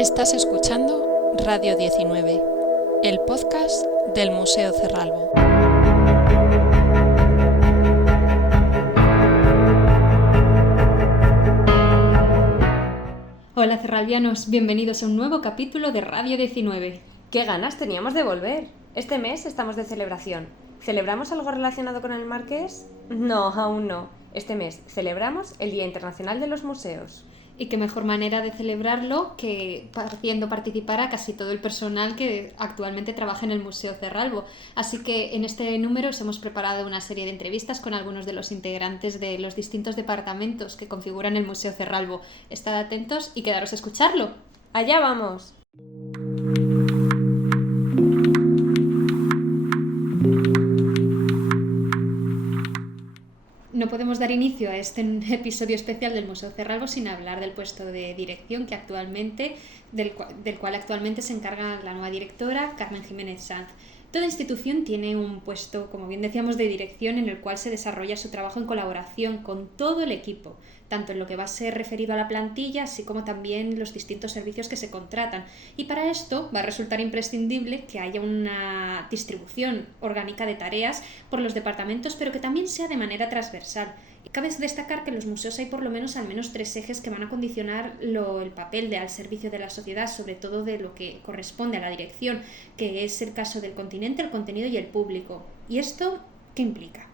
Estás escuchando Radio 19, el podcast del Museo Cerralbo. Hola cerralbianos, bienvenidos a un nuevo capítulo de Radio 19. ¡Qué ganas teníamos de volver! Este mes estamos de celebración. ¿Celebramos algo relacionado con el Marqués? No, aún no. Este mes celebramos el Día Internacional de los Museos. Y qué mejor manera de celebrarlo que haciendo participar a casi todo el personal que actualmente trabaja en el Museo Cerralbo. Así que en este número os hemos preparado una serie de entrevistas con algunos de los integrantes de los distintos departamentos que configuran el Museo Cerralbo. Estad atentos y quedaros a escucharlo. ¡Allá vamos! No podemos dar inicio a este episodio especial del Museo Cerralbo sin hablar del puesto de dirección del cual actualmente se encarga la nueva directora, Carmen Jiménez Sanz. Toda institución tiene un puesto, como bien decíamos, de dirección en el cual se desarrolla su trabajo en colaboración con todo el equipo, tanto en lo que va a ser referido a la plantilla, así como también los distintos servicios que se contratan. Y para esto va a resultar imprescindible que haya una distribución orgánica de tareas por los departamentos, pero que también sea de manera transversal. Cabe destacar que en los museos hay por lo menos al menos 3 ejes que van a condicionar el papel al servicio de la sociedad, sobre todo de lo que corresponde a la dirección, que es el caso del continente, el contenido y el público. ¿Y esto qué implica?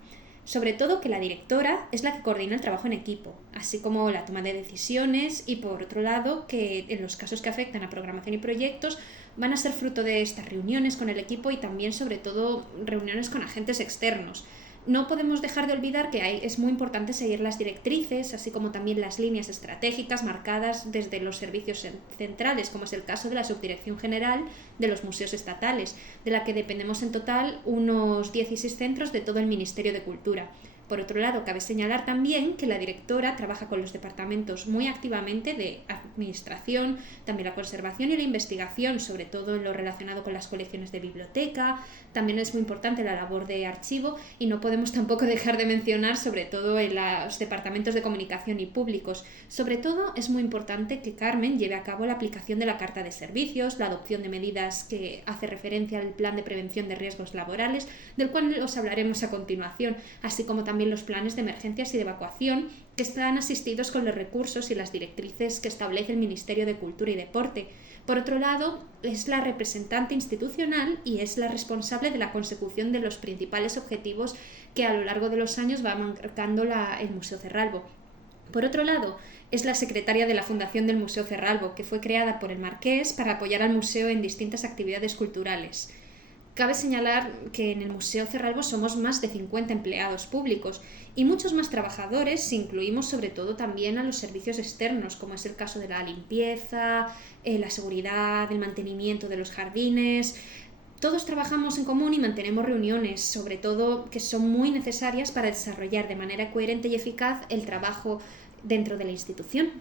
Sobre todo que la directora es la que coordina el trabajo en equipo, así como la toma de decisiones y, por otro lado, que en los casos que afectan a programación y proyectos van a ser fruto de estas reuniones con el equipo y también, sobre todo, reuniones con agentes externos. No podemos dejar de olvidar que es muy importante seguir las directrices, así como también las líneas estratégicas marcadas desde los servicios centrales, como es el caso de la Subdirección General de los Museos Estatales, de la que dependemos en total unos 16 centros de todo el Ministerio de Cultura. Por otro lado, cabe señalar también que la directora trabaja con los departamentos muy activamente de administración, también la conservación y la investigación, sobre todo en lo relacionado con las colecciones de biblioteca. También es muy importante la labor de archivo y no podemos tampoco dejar de mencionar sobre todo en los departamentos de comunicación y públicos. Sobre todo es muy importante que Carmen lleve a cabo la aplicación de la Carta de Servicios, la adopción de medidas que hace referencia al Plan de Prevención de Riesgos Laborales, del cual os hablaremos a continuación, así como también los planes de emergencias y de evacuación que están asistidos con los recursos y las directrices que establece el Ministerio de Cultura y Deporte. Por otro lado, es la representante institucional y es la responsable de la consecución de los principales objetivos que a lo largo de los años va marcando el Museo Cerralbo. Por otro lado, es la secretaria de la Fundación del Museo Cerralbo, que fue creada por el Marqués para apoyar al museo en distintas actividades culturales. Cabe señalar que en el Museo Cerralbo somos más de 50 empleados públicos y muchos más trabajadores si incluimos sobre todo también a los servicios externos, como es el caso de la limpieza, la seguridad, el mantenimiento de los jardines. Todos trabajamos en común y mantenemos reuniones, sobre todo que son muy necesarias para desarrollar de manera coherente y eficaz el trabajo dentro de la institución.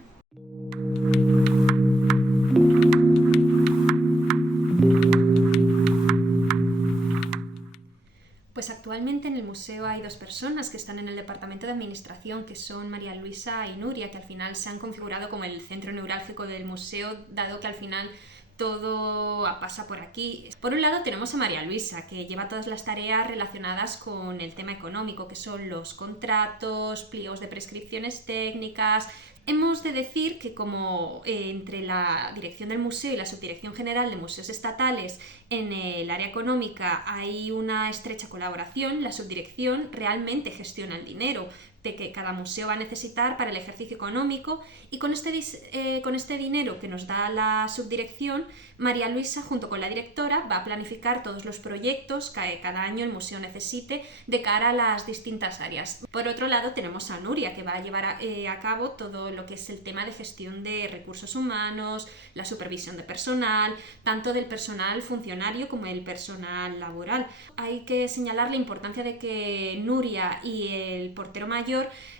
Pues actualmente en el museo hay 2 personas que están en el departamento de administración, que son María Luisa y Nuria, que al final se han configurado como el centro neurálgico del museo, dado que al final todo pasa por aquí. Por un lado tenemos a María Luisa, que lleva todas las tareas relacionadas con el tema económico, que son los contratos, pliegos de prescripciones técnicas. Hemos de decir que como entre la dirección del museo y la Subdirección General de Museos Estatales en el área económica hay una estrecha colaboración, la subdirección realmente gestiona el dinero que cada museo va a necesitar para el ejercicio económico y con este dinero que nos da la subdirección, María Luisa junto con la directora va a planificar todos los proyectos que cada año el museo necesite de cara a las distintas áreas. Por otro lado tenemos a Nuria, que va a llevar a cabo todo lo que es el tema de gestión de recursos humanos, la supervisión de personal, tanto del personal funcionario como el personal laboral. Hay que señalar la importancia de que Nuria y el portero mayor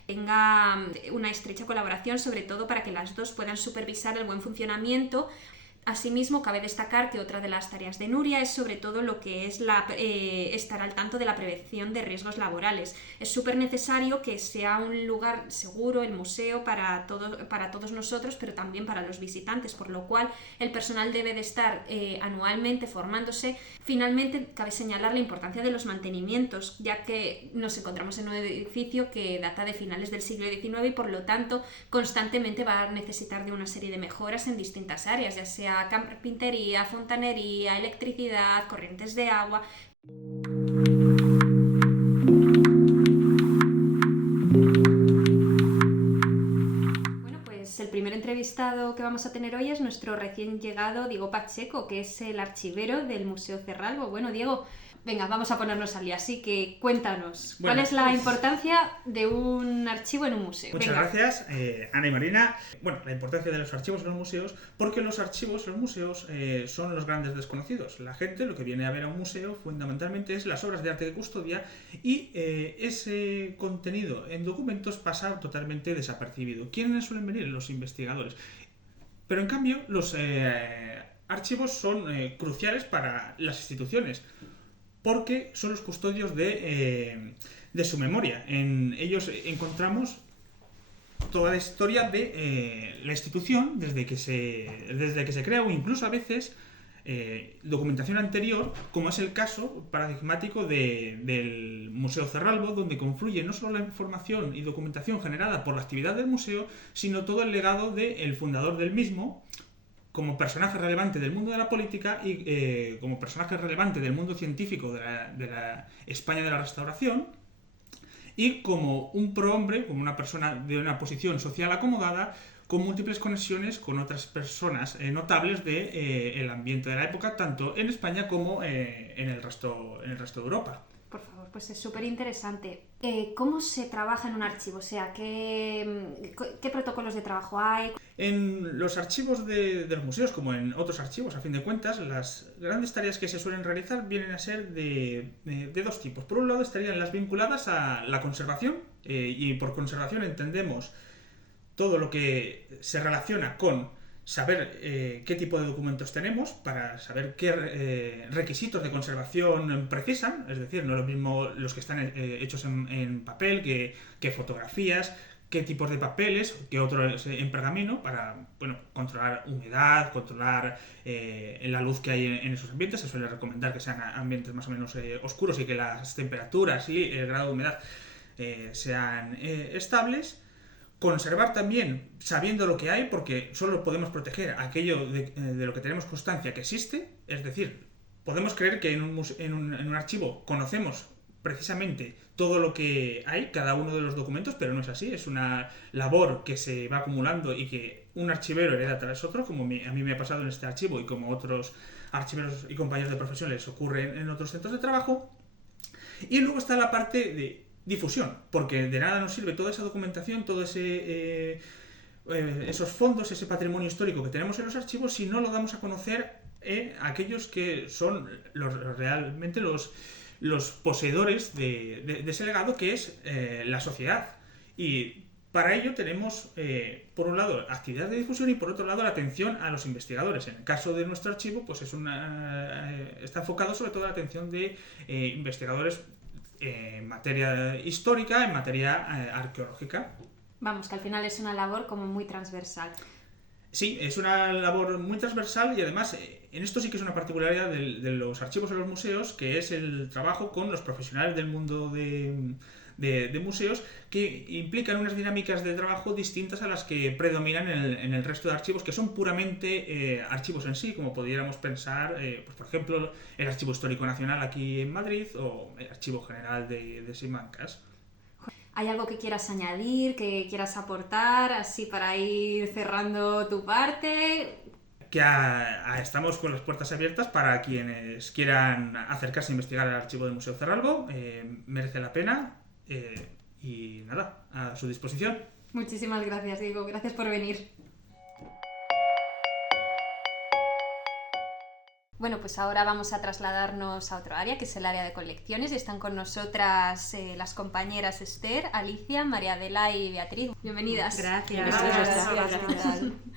tenga una estrecha colaboración, sobre todo para que las dos puedan supervisar el buen funcionamiento Asimismo, cabe destacar que otra de las tareas de Nuria es sobre todo lo que es estar al tanto de la prevención de riesgos laborales. Es súper necesario que sea un lugar seguro, el museo, para todos nosotros, pero también para los visitantes, por lo cual el personal debe de estar anualmente formándose. Finalmente, cabe señalar la importancia de los mantenimientos, ya que nos encontramos en un edificio que data de finales del siglo XIX y por lo tanto constantemente va a necesitar de una serie de mejoras en distintas áreas, ya sea carpintería, fontanería, electricidad, corrientes de agua. Bueno, pues el primer entrevistado que vamos a tener hoy es nuestro recién llegado Diego Pacheco, que es el archivero del Museo Cerralbo. Bueno, Diego, venga, vamos a ponernos al día, así que cuéntanos, ¿cuál es la importancia de un archivo en un museo? Muchas gracias, Ana y Marina. Bueno, la importancia de los archivos en los museos, porque los archivos en los museos son los grandes desconocidos. La gente lo que viene a ver a un museo fundamentalmente es las obras de arte que custodia y ese contenido en documentos pasa totalmente desapercibido. ¿Quiénes suelen venir? Los investigadores. Pero en cambio, los archivos son cruciales para las instituciones, porque son los custodios de su memoria. En ellos encontramos toda la historia de la institución desde que se crea, o incluso a veces documentación anterior, como es el caso paradigmático del Museo Cerralbo, donde confluye no solo la información y documentación generada por la actividad del museo, sino todo el legado del fundador del mismo, como personaje relevante del mundo de la política y como personaje relevante del mundo científico de la España de la Restauración, y como un prohombre, como una persona de una posición social acomodada, con múltiples conexiones con otras personas notables del ambiente de la época, tanto en España como en el resto de Europa. Por favor, pues es súper interesante. ¿Cómo se trabaja en un archivo? O sea, ¿qué protocolos de trabajo hay? En los archivos de los museos, como en otros archivos, a fin de cuentas, las grandes tareas que se suelen realizar vienen a ser de dos tipos. Por un lado estarían las vinculadas a la conservación, y por conservación entendemos todo lo que se relaciona con saber qué tipo de documentos tenemos, para saber qué requisitos de conservación precisan, es decir, no es lo mismo los que están hechos en papel que fotografías, qué tipos de papeles, qué otros en pergamino, para controlar humedad, controlar la luz que hay en esos ambientes. Se suele recomendar que sean ambientes más o menos oscuros y que las temperaturas y el grado de humedad sean estables. Conservar también sabiendo lo que hay, porque solo podemos proteger aquello de lo que tenemos constancia que existe. Es decir, podemos creer que en un archivo conocemos precisamente todo lo que hay, cada uno de los documentos, pero no es así. Es una labor que se va acumulando y que un archivero hereda tras otro, como a mí me ha pasado en este archivo y como otros archiveros y compañeros de profesión les ocurre en otros centros de trabajo. Y luego está la parte de difusión, porque de nada nos sirve toda esa documentación, todos esos fondos, ese patrimonio histórico que tenemos en los archivos, si no lo damos a conocer a aquellos que son realmente los poseedores de ese legado, que es la sociedad. Y para ello tenemos, por un lado, actividad de difusión y por otro lado, la atención a los investigadores. En el caso de nuestro archivo, pues está enfocado sobre todo a la atención de investigadores en materia histórica, en materia arqueológica. Vamos, que al final es una labor como muy transversal. Sí, es una labor muy transversal y además en esto sí que es una particularidad de los archivos en los museos, que es el trabajo con los profesionales del mundo de museos, que implican unas dinámicas de trabajo distintas a las que predominan en el resto de archivos, que son puramente archivos en sí, como pudiéramos pensar, pues por ejemplo, el Archivo Histórico Nacional aquí en Madrid o el Archivo General de Simancas. ¿Hay algo que quieras añadir, que quieras aportar, así para ir cerrando tu parte? Que estamos con las puertas abiertas para quienes quieran acercarse a investigar el archivo del Museo Cerralbo. Merece la pena y nada, a su disposición. Muchísimas gracias, Diego. Gracias por venir. Bueno, pues ahora vamos a trasladarnos a otro área, que es el área de colecciones, y están con nosotras las compañeras Esther, Alicia, María Adela y Beatriz. Bienvenidas. Gracias.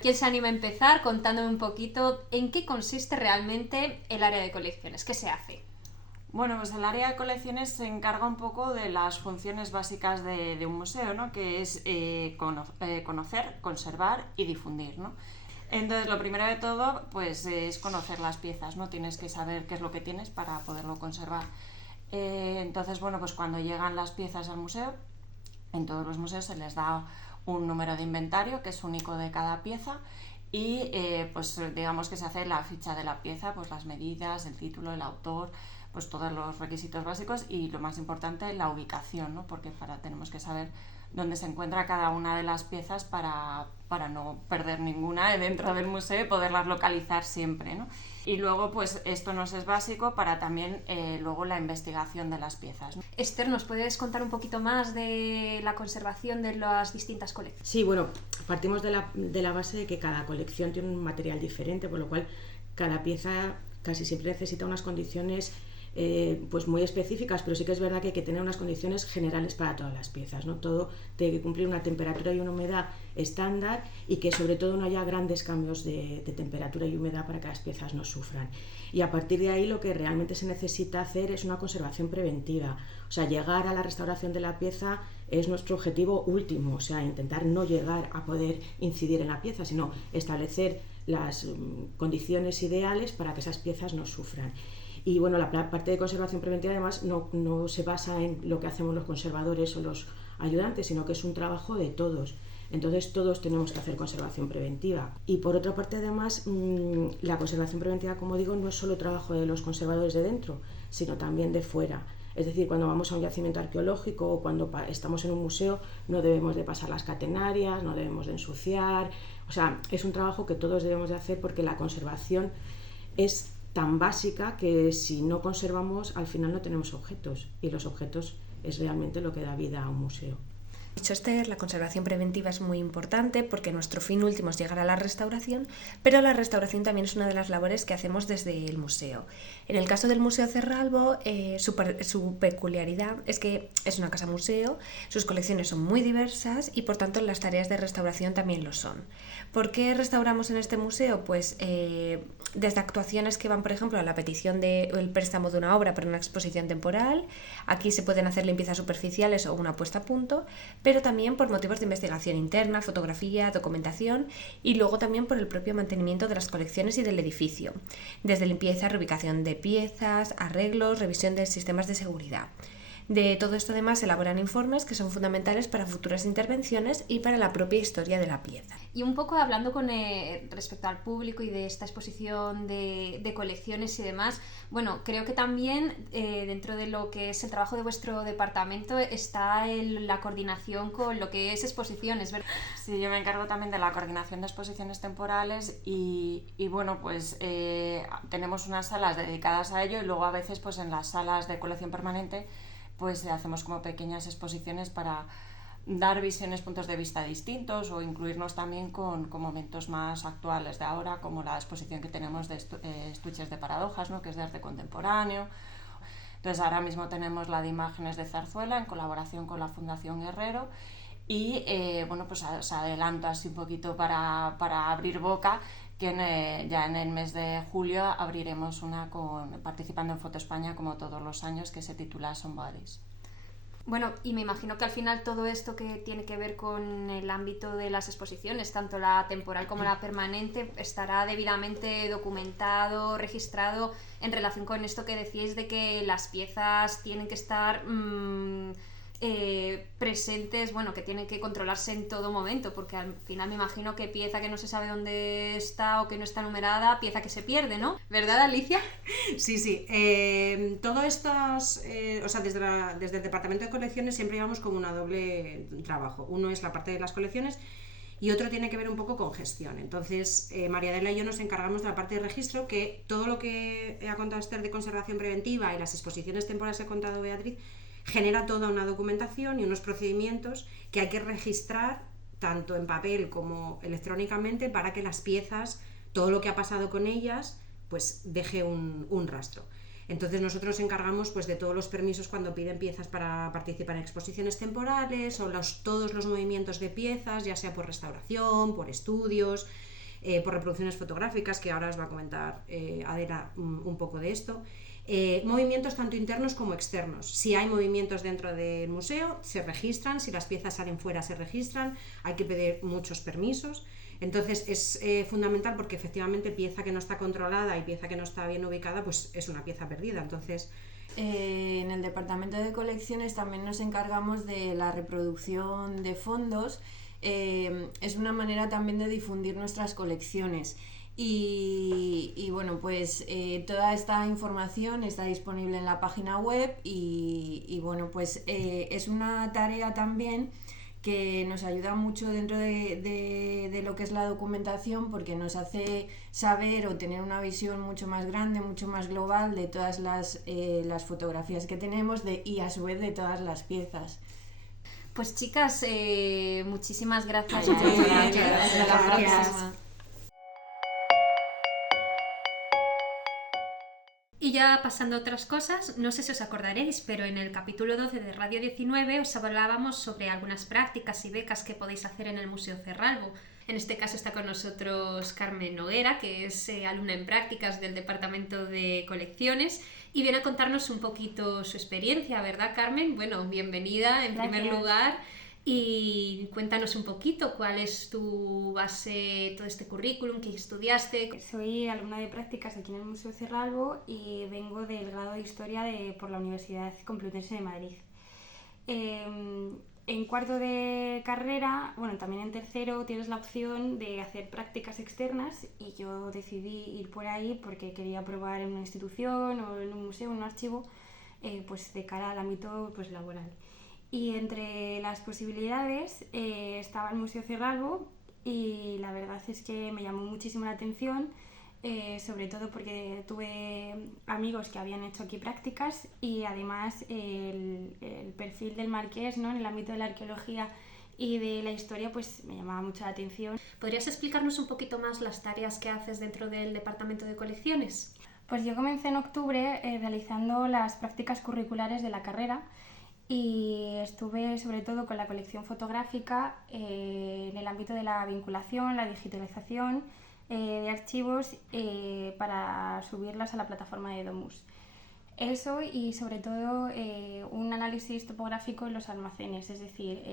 ¿Quién se anima a empezar contándome un poquito en qué consiste realmente el área de colecciones? ¿Qué se hace? Bueno, pues el área de colecciones se encarga un poco de las funciones básicas de un museo, ¿no? Que es conocer, conservar y difundir, ¿no? Entonces, lo primero de todo, pues es conocer las piezas, ¿no? Tienes que saber qué es lo que tienes para poderlo conservar. Entonces, bueno, pues cuando llegan las piezas al museo, en todos los museos se les da un número de inventario que es único de cada pieza y pues digamos que se hace la ficha de la pieza, pues las medidas, el título, el autor, pues todos los requisitos básicos y lo más importante, la ubicación, ¿no? Porque tenemos que saber dónde se encuentra cada una de las piezas para no perder ninguna dentro del museo y poderlas localizar siempre, ¿no? Y luego, pues esto nos es básico para también luego la investigación de las piezas, ¿no? Esther, ¿nos puedes contar un poquito más de la conservación de las distintas colecciones? Sí, bueno, partimos de la base de que cada colección tiene un material diferente, por lo cual cada pieza casi siempre necesita unas condiciones pues muy específicas, pero sí que es verdad que hay que tener unas condiciones generales para todas las piezas, ¿no? Todo tiene que cumplir una temperatura y una humedad estándar y que sobre todo no haya grandes cambios de temperatura y humedad para que las piezas no sufran. Y a partir de ahí lo que realmente se necesita hacer es una conservación preventiva, o sea, llegar a la restauración de la pieza es nuestro objetivo último, o sea, intentar no llegar a poder incidir en la pieza, sino establecer las condiciones ideales para que esas piezas no sufran. Y bueno, la parte de conservación preventiva además no se basa en lo que hacemos los conservadores o los ayudantes, sino que es un trabajo de todos. Entonces todos tenemos que hacer conservación preventiva. Y por otra parte además, la conservación preventiva, como digo, no es solo trabajo de los conservadores de dentro, sino también de fuera. Es decir, cuando vamos a un yacimiento arqueológico o cuando estamos en un museo, no debemos de pasar las catenarias, no debemos de ensuciar. O sea, es un trabajo que todos debemos de hacer porque la conservación es tan básica que si no conservamos al final no tenemos objetos y los objetos es realmente lo que da vida a un museo. Dicho Esther, la conservación preventiva es muy importante porque nuestro fin último es llegar a la restauración, pero la restauración también es una de las labores que hacemos desde el museo. En el caso del Museo Cerralbo, su peculiaridad es que es una casa museo, sus colecciones son muy diversas y por tanto las tareas de restauración también lo son. ¿Por qué restauramos en este museo? Pues desde actuaciones que van, por ejemplo, a la petición del préstamo de una obra para una exposición temporal, aquí se pueden hacer limpiezas superficiales o una puesta a punto, pero también por motivos de investigación interna, fotografía, documentación y luego también por el propio mantenimiento de las colecciones y del edificio, desde limpieza, reubicación de piezas, arreglos, revisión de sistemas de seguridad. De todo esto además se elaboran informes que son fundamentales para futuras intervenciones y para la propia historia de la pieza. Y un poco hablando respecto al público y de esta exposición de colecciones y demás, bueno, creo que también dentro de lo que es el trabajo de vuestro departamento está la coordinación con lo que es exposiciones, ¿verdad? Sí, yo me encargo también de la coordinación de exposiciones temporales y bueno, pues tenemos unas salas dedicadas a ello y luego a veces pues en las salas de colección permanente pues hacemos como pequeñas exposiciones para dar visiones, puntos de vista distintos o incluirnos también con momentos más actuales de ahora, como la exposición que tenemos de estuches de paradojas, ¿no? Que es de arte contemporáneo. Entonces ahora mismo tenemos la de imágenes de Zarzuela en colaboración con la Fundación Guerrero y bueno, pues os adelanto así un poquito para abrir boca que ya en el mes de julio abriremos una participando en Foto España como todos los años, que se titula Somebody's. Bueno, y me imagino que al final todo esto que tiene que ver con el ámbito de las exposiciones, tanto la temporal como la permanente, estará debidamente documentado, registrado en relación con esto que decíais de que las piezas tienen que estar presentes, bueno, que tienen que controlarse en todo momento, porque al final me imagino que pieza que no se sabe dónde está o que no está numerada, pieza que se pierde, ¿no? ¿Verdad, Alicia? Sí. Todo esto, o sea, desde el departamento de colecciones siempre llevamos como una doble trabajo. Uno es la parte de las colecciones y otro tiene que ver un poco con gestión. Entonces, María Adela y yo nos encargamos de la parte de registro, que todo lo que ha contado Esther de conservación preventiva y las exposiciones temporales que ha contado Beatriz, genera toda una documentación y unos procedimientos que hay que registrar tanto en papel como electrónicamente para que las piezas, todo lo que ha pasado con ellas, pues deje un rastro. Entonces nosotros nos encargamos pues de todos los permisos cuando piden piezas para participar en exposiciones temporales o todos los movimientos de piezas, ya sea por restauración, por estudios, por reproducciones fotográficas, que ahora os va a comentar Adela un poco de esto. Movimientos tanto internos como externos. Si hay movimientos dentro del museo, se registran, si las piezas salen fuera, se registran, hay que pedir muchos permisos. Entonces es fundamental porque efectivamente pieza que no está controlada y pieza que no está bien ubicada, pues es una pieza perdida. Entonces, en el departamento de colecciones también nos encargamos de la reproducción de fondos. Es una manera también de difundir nuestras colecciones. Y bueno, pues toda esta información está disponible en la página web y bueno, pues es una tarea también que nos ayuda mucho dentro de lo que es la documentación, porque nos hace saber o tener una visión mucho más grande, mucho más global de todas las fotografías que tenemos y a su vez de todas las piezas. Pues chicas, muchísimas gracias. Gracias. Y ya pasando a otras cosas, no sé si os acordaréis, pero en el capítulo 12 de Radio 19 os hablábamos sobre algunas prácticas y becas que podéis hacer en el Museo Cerralbo. En este caso está con nosotros Carmen Noguera, que es alumna en prácticas del Departamento de Colecciones, y viene a contarnos un poquito su experiencia, ¿verdad, Carmen? Bueno, bienvenida en primer lugar. Y cuéntanos un poquito cuál es tu base, todo este currículum, qué estudiaste. Soy alumna de prácticas aquí en el Museo Cerralbo y vengo del grado de Historia por la Universidad Complutense de Madrid. En cuarto de carrera, bueno, también en tercero tienes la opción de hacer prácticas externas y yo decidí ir por ahí porque quería probar en una institución o en un museo, en un archivo, pues de cara al ámbito pues laboral. Y entre las posibilidades estaba el Museo Cerralbo y la verdad es que me llamó muchísimo la atención, sobre todo porque tuve amigos que habían hecho aquí prácticas y además el perfil del marqués, ¿no?, en el ámbito de la arqueología y de la historia pues me llamaba mucho la atención. ¿Podrías explicarnos un poquito más las tareas que haces dentro del Departamento de Colecciones? Pues yo comencé en octubre realizando las prácticas curriculares de la carrera. Y estuve sobre todo con la colección fotográfica en el ámbito de la vinculación, la digitalización de archivos para subirlas a la plataforma de Domus. Eso y sobre todo un análisis topográfico en los almacenes, es decir,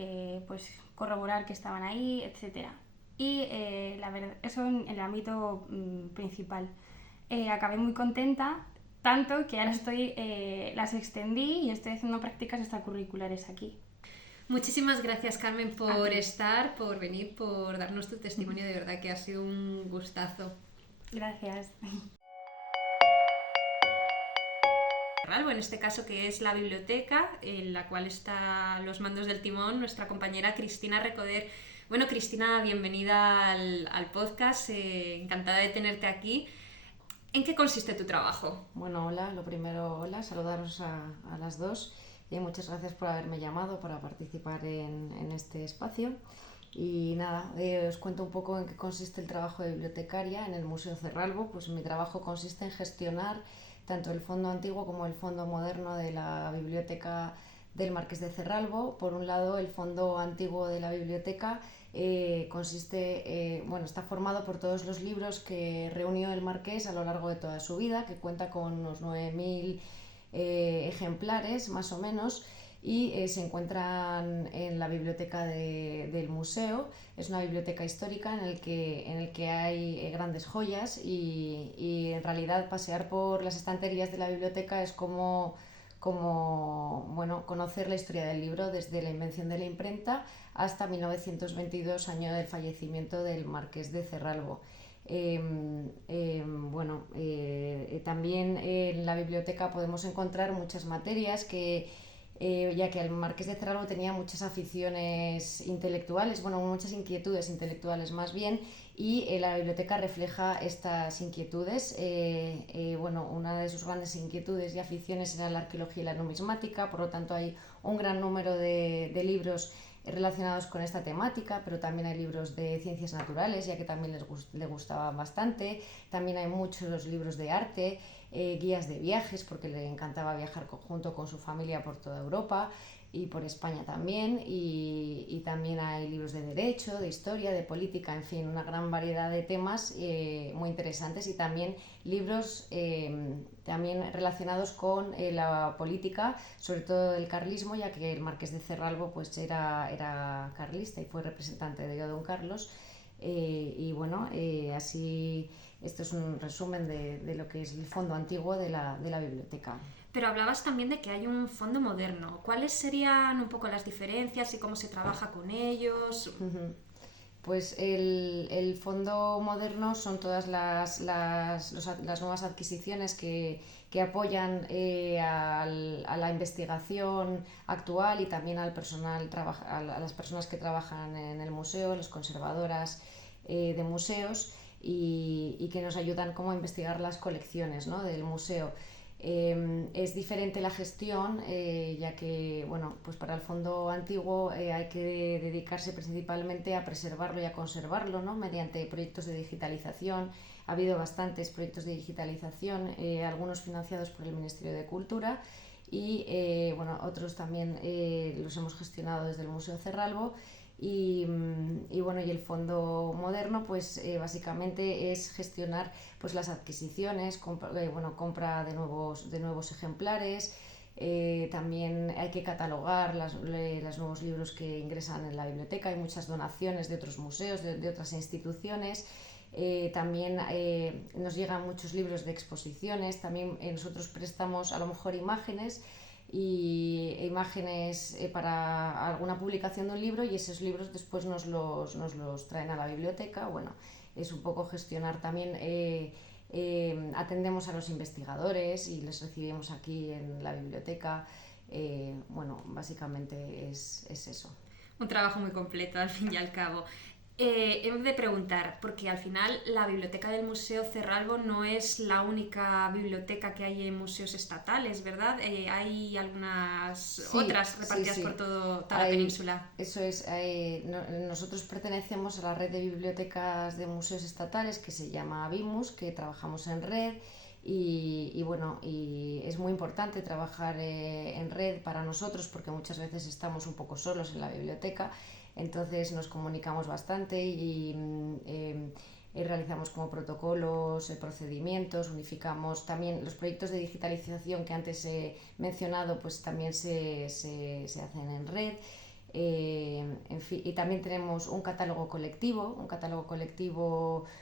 pues corroborar que estaban ahí, etc. Y la verdad, eso en el ámbito principal. Acabé muy contenta. Tanto que ahora las extendí y estoy haciendo prácticas extracurriculares aquí. Muchísimas gracias, Carmen, por estar, por venir, por darnos tu testimonio. De verdad que ha sido un gustazo. Gracias. En este caso, que es la biblioteca, en la cual está a los mandos del timón nuestra compañera Cristina Recoder. Bueno, Cristina, bienvenida al podcast. Encantada de tenerte aquí. ¿En qué consiste tu trabajo? Bueno, hola, lo primero, hola, saludaros a las dos y muchas gracias por haberme llamado para participar en este espacio. Y nada, os cuento un poco en qué consiste el trabajo de bibliotecaria en el Museo Cerralbo. Pues mi trabajo consiste en gestionar tanto el fondo antiguo como el fondo moderno de la biblioteca del Marqués de Cerralbo. Por un lado, el fondo antiguo de la biblioteca está formado por todos los libros que reunió el Marqués a lo largo de toda su vida, que cuenta con unos 9.000 ejemplares más o menos, y se encuentran en la biblioteca del museo. Es una biblioteca histórica en el que hay grandes joyas y en realidad pasear por las estanterías de la biblioteca es como conocer la historia del libro desde la invención de la imprenta hasta 1922, año del fallecimiento del Marqués de Cerralbo. También en la biblioteca podemos encontrar muchas materias ya que el Marqués de Cerralbo tenía muchas aficiones intelectuales, muchas inquietudes intelectuales más bien, y la biblioteca refleja estas inquietudes. Una de sus grandes inquietudes y aficiones era la arqueología y la numismática, por lo tanto hay un gran número de libros relacionados con esta temática, pero también hay libros de ciencias naturales, ya que también le gustaban bastante. También hay muchos libros de arte, guías de viajes, porque le encantaba viajar junto con su familia por toda Europa y por España también, y también hay libros de derecho, de historia, de política, en fin, una gran variedad de temas muy interesantes, y también libros también relacionados con la política, sobre todo el carlismo, ya que el marqués de Cerralbo pues era carlista y fue representante de don Carlos, y bueno, así esto es un resumen de lo que es el fondo antiguo de la biblioteca. Pero hablabas también de que hay un fondo moderno. ¿Cuáles serían un poco las diferencias y cómo se trabaja con ellos? Pues el fondo moderno son todas las nuevas adquisiciones que apoyan a la investigación actual, y también al personal, a las personas que trabajan en el museo, las conservadoras de museos, y que nos ayudan como a investigar las colecciones, ¿no?, del museo. Es diferente la gestión, ya que bueno, pues para el fondo antiguo hay que dedicarse principalmente a preservarlo y a conservarlo, ¿no?, mediante proyectos de digitalización. Ha habido bastantes proyectos de digitalización, algunos financiados por el Ministerio de Cultura, y bueno, otros también los hemos gestionado desde el Museo Cerralbo. Y bueno, y el fondo moderno pues básicamente es gestionar pues las adquisiciones, compra de nuevos ejemplares. También hay que catalogar los nuevos libros que ingresan en la biblioteca. Hay muchas donaciones de otros museos, de otras instituciones. También nos llegan muchos libros de exposiciones. También nosotros prestamos a lo mejor imágenes para alguna publicación de un libro, y esos libros después nos los traen a la biblioteca. Bueno, es un poco gestionar también, atendemos a los investigadores y les recibimos aquí en la biblioteca. Bueno, básicamente es eso. Un trabajo muy completo al fin y al cabo. He de preguntar, porque al final la biblioteca del Museo Cerralbo no es la única biblioteca que hay en museos estatales, ¿verdad? Hay algunas otras repartidas por toda la península. Eso es, nosotros pertenecemos a la red de bibliotecas de museos estatales que se llama BIMUS, que trabajamos en red. Y bueno, y es muy importante trabajar en red para nosotros, porque muchas veces estamos un poco solos en la biblioteca. Entonces nos comunicamos bastante y realizamos como protocolos, procedimientos, unificamos también los proyectos de digitalización que antes he mencionado, pues también se hacen en red. En fin, y también tenemos un catálogo colectivo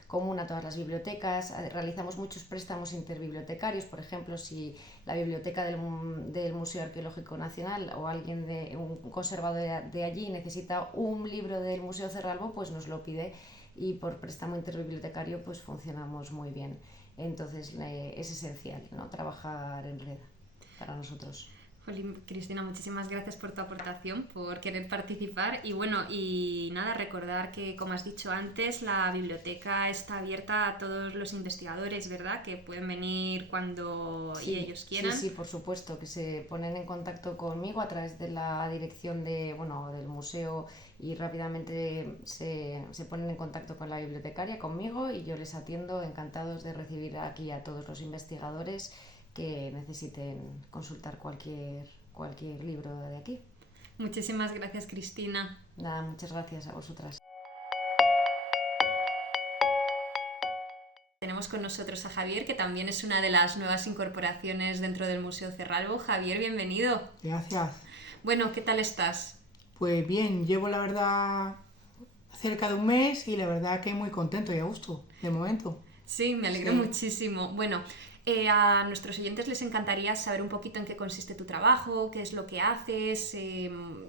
común a todas las bibliotecas. Realizamos muchos préstamos interbibliotecarios. Por ejemplo, si la biblioteca del Museo Arqueológico Nacional o un conservador de allí necesita un libro del Museo Cerralbo, pues nos lo pide, y por préstamo interbibliotecario pues funcionamos muy bien. Entonces es esencial, ¿no?, trabajar en red para nosotros. Cristina, muchísimas gracias por tu aportación, por querer participar, y bueno, y nada, recordar que, como has dicho antes, la biblioteca está abierta a todos los investigadores, ¿verdad?, que pueden venir cuando ellos quieran. Sí, por supuesto, que se ponen en contacto conmigo a través de la dirección del museo, y rápidamente se ponen en contacto con la bibliotecaria, conmigo, y yo les atiendo, encantados de recibir aquí a todos los investigadores que necesiten consultar cualquier libro de aquí. Muchísimas gracias, Cristina. Nada, muchas gracias a vosotras. Tenemos con nosotros a Javier, que también es una de las nuevas incorporaciones dentro del Museo Cerralbo. Javier, bienvenido. Gracias. Bueno, ¿qué tal estás? Pues bien, llevo la verdad cerca de un mes, y la verdad que muy contento y a gusto, de momento. Sí, me alegro muchísimo. Bueno, a nuestros oyentes les encantaría saber un poquito en qué consiste tu trabajo, qué es lo que haces.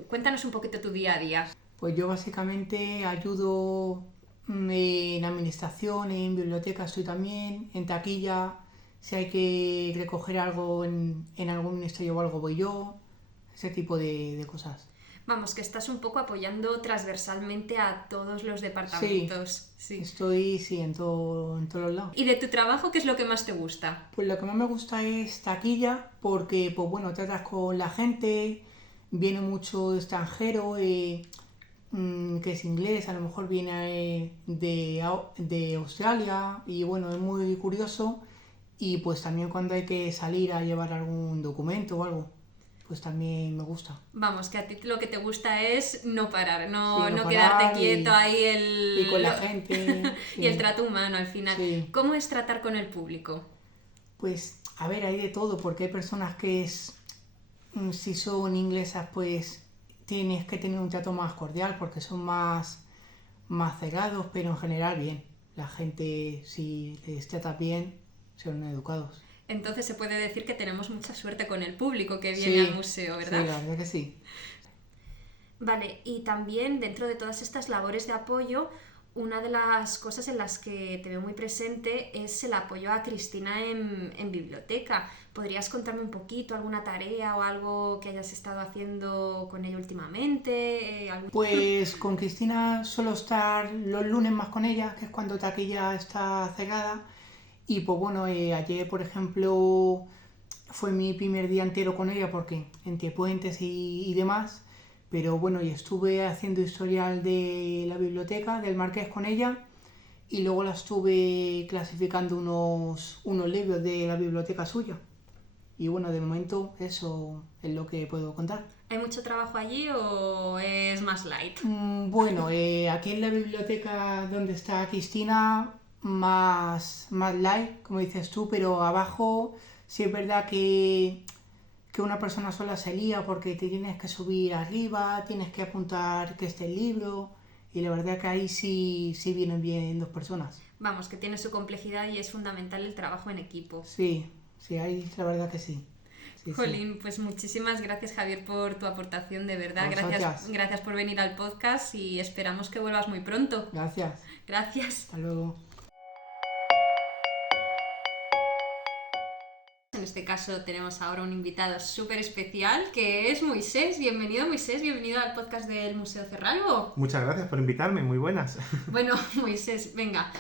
Cuéntanos un poquito tu día a día. Pues yo básicamente ayudo en administración, en biblioteca estoy también, en taquilla. Si hay que recoger algo en algún ministerio o algo, voy yo. Ese tipo de cosas. Vamos, que estás un poco apoyando transversalmente a todos los departamentos. Sí. Estoy en todos los lados. ¿Y de tu trabajo qué es lo que más te gusta? Pues lo que más me gusta es taquilla, porque pues bueno, tratas con la gente, viene mucho extranjero, que es inglés, a lo mejor viene de Australia y bueno, es muy curioso. Y pues también cuando hay que salir a llevar algún documento o algo, pues también me gusta. Vamos, que a ti lo que te gusta es no parar, no parar quedarte quieto ahí y con la gente. y sí. el trato humano al final. Sí. ¿Cómo es tratar con el público? Pues, a ver, hay de todo, porque hay personas que si son inglesas, pues tienes que tener un trato más cordial, porque son más cegados, pero en general bien. La gente, si les tratas bien, son educados. Entonces se puede decir que tenemos mucha suerte con el público que viene al museo, ¿verdad? Sí, la verdad que sí. Vale, y también dentro de todas estas labores de apoyo, una de las cosas en las que te veo muy presente es el apoyo a Cristina en biblioteca. ¿Podrías contarme un poquito alguna tarea o algo que hayas estado haciendo con ella últimamente? Pues con Cristina suelo estar los lunes más con ella, que es cuando taquilla está cerrada. Y pues bueno, ayer por ejemplo fue mi primer día entero con ella porque entre puentes y demás. Pero bueno, y estuve haciendo historial de la biblioteca del Marqués con ella y luego la estuve clasificando unos libros de la biblioteca suya. Y bueno, de momento eso es lo que puedo contar. ¿Hay mucho trabajo allí o es más light? Bueno, aquí en la biblioteca donde está Cristina, más light, como dices tú, pero abajo sí es verdad que una persona sola se lía porque te tienes que subir arriba, tienes que apuntar que esté el libro y la verdad que ahí sí vienen bien dos personas. Vamos, que tiene su complejidad y es fundamental el trabajo en equipo. Sí, ahí la verdad que sí. Jolín, pues muchísimas gracias Javier por tu aportación, de verdad. Gracias por venir al podcast y esperamos que vuelvas muy pronto. Gracias. Hasta luego. En este caso tenemos ahora un invitado súper especial que es Moisés. Bienvenido Moisés, bienvenido al podcast del Museo Cerralbo. Muchas gracias por invitarme, muy buenas. Bueno, Moisés, venga,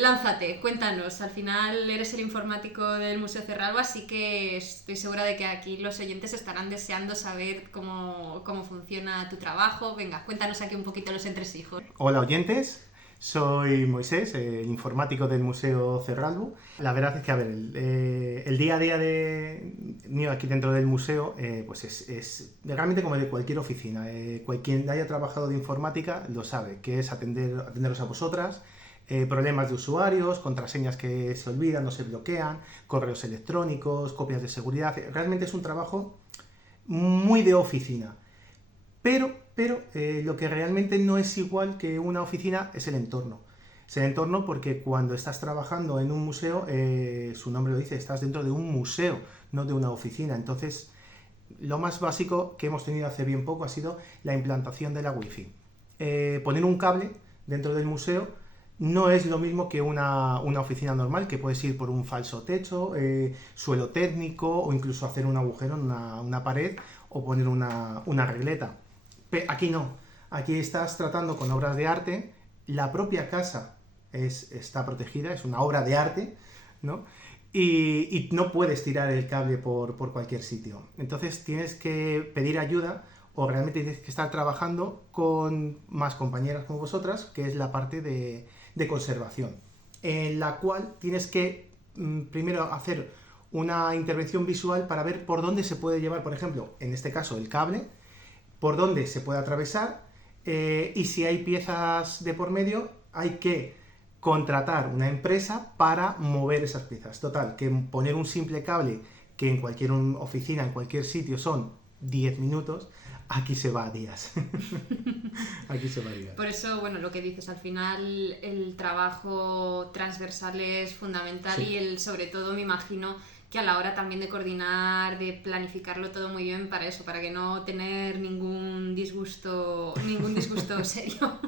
lánzate, cuéntanos. Al final eres el informático del Museo Cerralbo, así que estoy segura de que aquí los oyentes estarán deseando saber cómo funciona tu trabajo. Venga, cuéntanos aquí un poquito los entresijos. Hola oyentes. Soy Moisés, el informático del Museo Cerralbo. La verdad es que, a ver, el día a día mío aquí dentro del museo pues es realmente como de cualquier oficina. Quien haya trabajado de informática lo sabe, que es atenderos a vosotras, problemas de usuarios, contraseñas que se olvidan, no se bloquean, correos electrónicos, copias de seguridad. Realmente es un trabajo muy de oficina. Pero lo que realmente no es igual que una oficina es el entorno. Es el entorno porque cuando estás trabajando en un museo, su nombre lo dice, estás dentro de un museo, no de una oficina. Entonces, lo más básico que hemos tenido hace bien poco ha sido la implantación de la Wi-Fi. Poner un cable dentro del museo no es lo mismo que una oficina normal, que puedes ir por un falso techo, suelo técnico o incluso hacer un agujero en una pared o poner una regleta. Aquí no, aquí estás tratando con obras de arte, la propia casa está protegida, es una obra de arte, ¿no? Y no puedes tirar el cable por cualquier sitio. Entonces tienes que pedir ayuda o realmente tienes que estar trabajando con más compañeras como vosotras, que es la parte de conservación, en la cual tienes que primero hacer una intervención visual para ver por dónde se puede llevar, por ejemplo, en este caso el cable, por dónde se puede atravesar y si hay piezas de por medio hay que contratar una empresa para mover esas piezas. Total, que poner un simple cable que en cualquier oficina, en cualquier sitio son 10 minutos, aquí se va a días. Aquí se va a días. Por eso, bueno, lo que dices, al final el trabajo transversal es fundamental. Sí. Y sobre todo me imagino que a la hora también de coordinar, de planificarlo todo muy bien para eso, para que no tener ningún disgusto serio.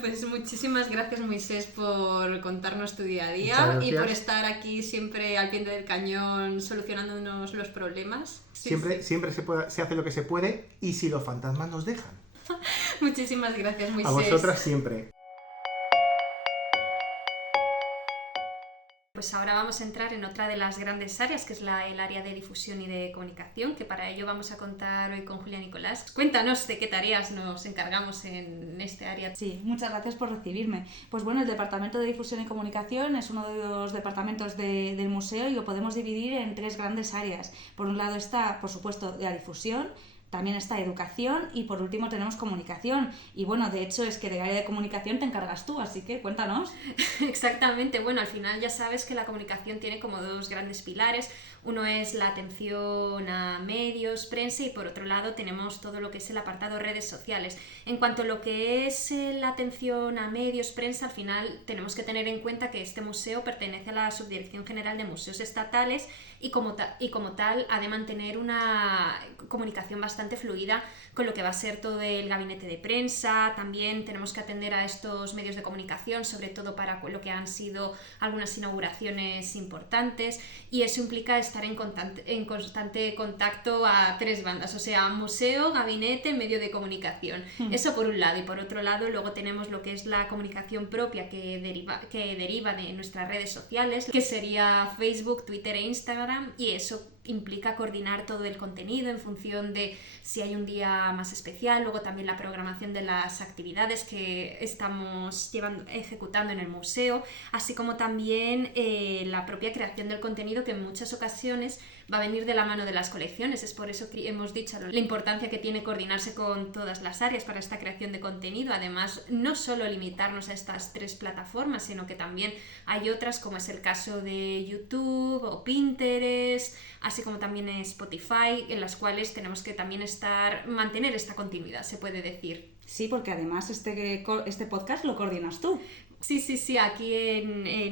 Pues muchísimas gracias Moisés por contarnos tu día a día y por estar aquí siempre al pie del cañón solucionándonos los problemas. Siempre se hace lo que se puede y si los fantasmas nos dejan. Muchísimas gracias Moisés. A vosotras siempre. pues ahora vamos a entrar en otra de las grandes áreas, que es el área de difusión y de comunicación, que para ello vamos a contar hoy con Julia Nicolás. Cuéntanos de qué tareas nos encargamos en este área. Sí, muchas gracias por recibirme. Pues bueno, el Departamento de Difusión y Comunicación es uno de los departamentos del museo y lo podemos dividir en 3 grandes áreas. Por un lado está, por supuesto, la difusión, también está educación y por último tenemos comunicación. Y bueno, de hecho es que del área de comunicación te encargas tú, así que cuéntanos. Exactamente, bueno, al final ya sabes que la comunicación tiene como 2 grandes pilares. Uno es la atención a medios, prensa, y por otro lado tenemos todo lo que es el apartado redes sociales. En cuanto a lo que es la atención a medios, prensa, al final tenemos que tener en cuenta que este museo pertenece a la Subdirección General de Museos Estatales y como tal ha de mantener una comunicación bastante fluida con lo que va a ser todo el gabinete de prensa. También tenemos que atender a estos medios de comunicación, sobre todo para lo que han sido algunas inauguraciones importantes, y eso implica estar en constante contacto a 3 bandas, o sea, museo, gabinete, medio de comunicación. Eso por un lado, y por otro lado luego tenemos lo que es la comunicación propia que deriva de nuestras redes sociales, que sería Facebook, Twitter e Instagram, y eso implica coordinar todo el contenido en función de si hay un día más especial, luego también la programación de las actividades que estamos ejecutando en el museo, así como también la propia creación del contenido, que en muchas ocasiones va a venir de la mano de las colecciones. Es por eso que hemos dicho la importancia que tiene coordinarse con todas las áreas para esta creación de contenido. Además, no solo limitarnos a estas 3 plataformas, sino que también hay otras, como es el caso de YouTube o Pinterest, así como también Spotify, en las cuales tenemos que también mantener esta continuidad, se puede decir. Sí, porque además este podcast lo coordinas tú. Sí, aquí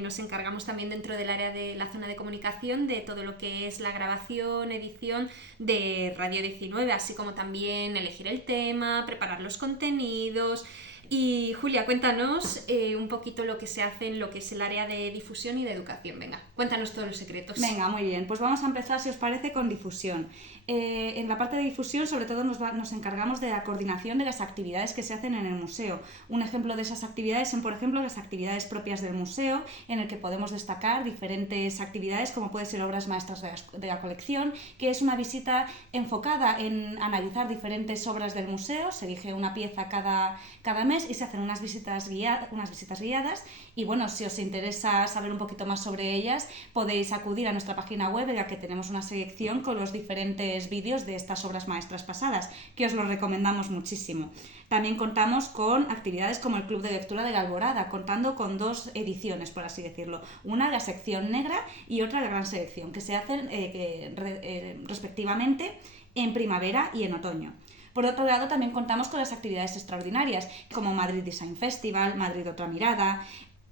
nos encargamos también dentro del área de la zona de comunicación de todo lo que es la grabación, edición de Radio 19, así como también elegir el tema, preparar los contenidos. Y Julia, cuéntanos un poquito lo que se hace en lo que es el área de difusión y de educación. Venga, cuéntanos todos los secretos. Venga, muy bien, pues vamos a empezar, si os parece, con difusión. En la parte de difusión, sobre todo, nos encargamos de la coordinación de las actividades que se hacen en el museo. Un ejemplo de esas actividades son, por ejemplo, las actividades propias del museo, en el que podemos destacar diferentes actividades, como pueden ser obras maestras de la colección, que es una visita enfocada en analizar diferentes obras del museo. Se elige una pieza cada mes y se hacen unas visitas guiadas. Y bueno, si os interesa saber un poquito más sobre ellas, podéis acudir a nuestra página web, en la que tenemos una selección con los diferentes vídeos de estas obras maestras pasadas, que os lo recomendamos muchísimo. También contamos con actividades como el Club de Lectura de la Alborada, contando con 2 ediciones, por así decirlo. Una, la sección negra, y otra, la gran selección, que se hacen respectivamente en primavera y en otoño. Por otro lado, también contamos con las actividades extraordinarias, como Madrid Design Festival, Madrid Otra Mirada.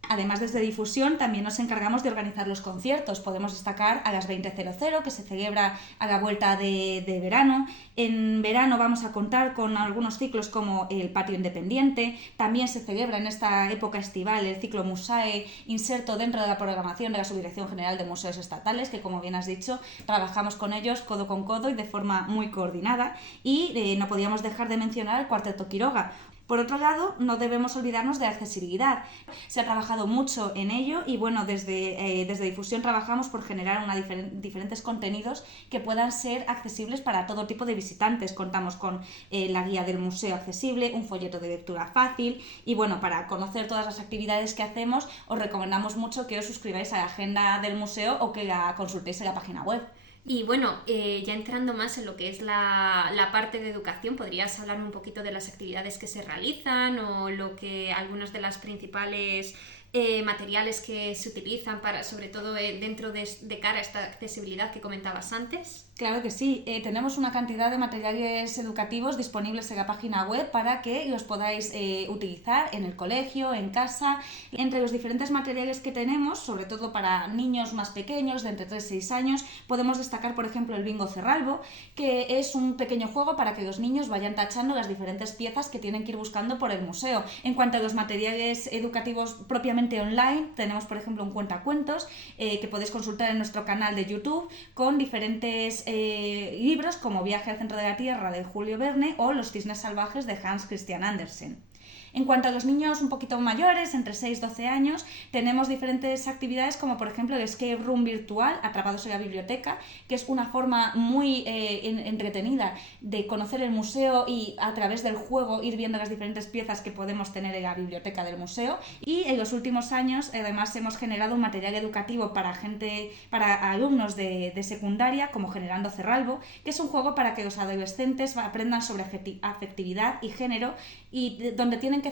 Además, desde difusión también nos encargamos de organizar los conciertos. Podemos destacar a las 20:00, que se celebra a la vuelta de verano. En verano vamos a contar con algunos ciclos como el Patio Independiente. También se celebra en esta época estival el ciclo Musae, inserto dentro de la programación de la Subdirección General de Museos Estatales, que, como bien has dicho, trabajamos con ellos codo con codo y de forma muy coordinada. Y no podíamos dejar de mencionar el Cuarteto Quiroga. Por otro lado, no debemos olvidarnos de accesibilidad. Se ha trabajado mucho en ello y bueno, desde difusión trabajamos por generar diferentes contenidos que puedan ser accesibles para todo tipo de visitantes. Contamos con la guía del museo accesible, un folleto de lectura fácil, y bueno, para conocer todas las actividades que hacemos, os recomendamos mucho que os suscribáis a la agenda del museo o que la consultéis en la página web. Y bueno, ya entrando más en lo que es la parte de educación, ¿podrías hablarme un poquito de las actividades que se realizan o algunas de las principales materiales que se utilizan para, sobre todo dentro de cara a esta accesibilidad que comentabas antes? Claro que sí, tenemos una cantidad de materiales educativos disponibles en la página web para que los podáis utilizar en el colegio, en casa. Entre los diferentes materiales que tenemos, sobre todo para niños más pequeños, de entre 3 y 6 años, podemos destacar, por ejemplo, el Bingo Cerralbo, que es un pequeño juego para que los niños vayan tachando las diferentes piezas que tienen que ir buscando por el museo. En cuanto a los materiales educativos propiamente online, tenemos, por ejemplo, un cuentacuentos que podéis consultar en nuestro canal de YouTube, con diferentes libros como Viaje al centro de la Tierra de Julio Verne o Los cisnes salvajes de Hans Christian Andersen. En cuanto a los niños un poquito mayores, entre 6 y 12 años, tenemos diferentes actividades como por ejemplo el escape room virtual, Atrapados en la biblioteca, que es una forma muy entretenida de conocer el museo y a través del juego ir viendo las diferentes piezas que podemos tener en la biblioteca del museo. Y en los últimos años además hemos generado un material educativo para alumnos de secundaria como Generando Cerralbo, que es un juego para que los adolescentes aprendan sobre afectividad y género y donde tienen que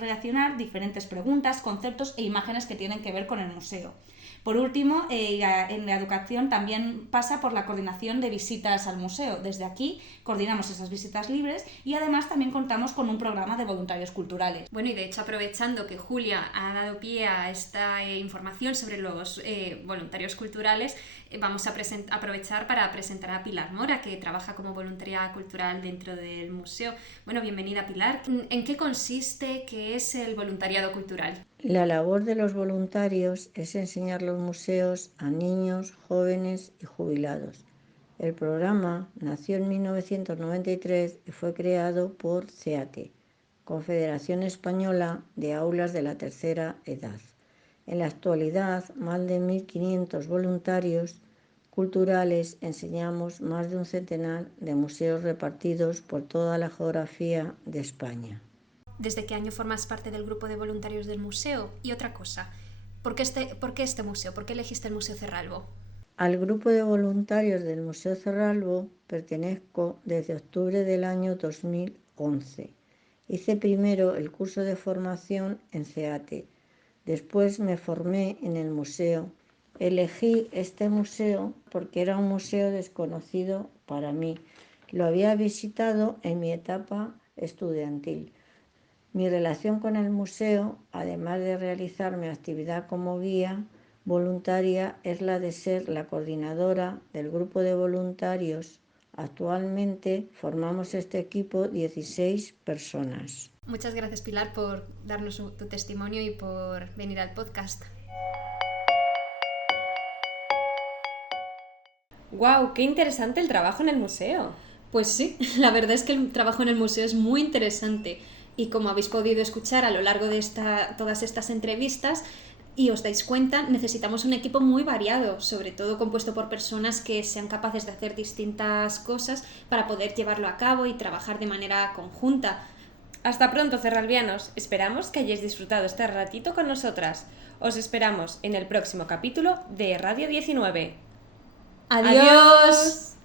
relacionar diferentes preguntas, conceptos e imágenes que tienen que ver con el museo. Por último, en la educación también pasa por la coordinación de visitas al museo. Desde aquí coordinamos esas visitas libres y además también contamos con un programa de voluntarios culturales. Bueno, y de hecho, aprovechando que Julia ha dado pie a esta información sobre los voluntarios culturales, vamos a aprovechar para presentar a Pilar Mora, que trabaja como voluntaria cultural dentro del museo. Bueno, bienvenida, Pilar. ¿En qué consiste, qué es el voluntariado cultural? La labor de los voluntarios es enseñar los museos a niños, jóvenes y jubilados. El programa nació en 1993 y fue creado por CEATE, Confederación Española de Aulas de la Tercera Edad. En la actualidad, más de 1.500 voluntarios culturales enseñamos más de un centenar de museos repartidos por toda la geografía de España. ¿Desde qué año formas parte del grupo de voluntarios del museo? Y otra cosa, ¿por qué este museo? ¿Por qué elegiste el Museo Cerralbo? Al grupo de voluntarios del Museo Cerralbo pertenezco desde octubre del año 2011. Hice primero el curso de formación en CEATE. Después me formé en el museo. Elegí este museo porque era un museo desconocido para mí. Lo había visitado en mi etapa estudiantil. Mi relación con el museo, además de realizar mi actividad como guía voluntaria, es la de ser la coordinadora del grupo de voluntarios. Actualmente formamos este equipo 16 personas. Muchas gracias, Pilar, por darnos tu testimonio y por venir al podcast. ¡Guau! ¡Qué interesante el trabajo en el museo! Pues sí, la verdad es que el trabajo en el museo es muy interesante y como habéis podido escuchar a lo largo de todas estas entrevistas y os dais cuenta, necesitamos un equipo muy variado, sobre todo compuesto por personas que sean capaces de hacer distintas cosas para poder llevarlo a cabo y trabajar de manera conjunta. Hasta pronto, cerralbianos. Esperamos que hayáis disfrutado este ratito con nosotras. Os esperamos en el próximo capítulo de Radio 19. ¡Adiós!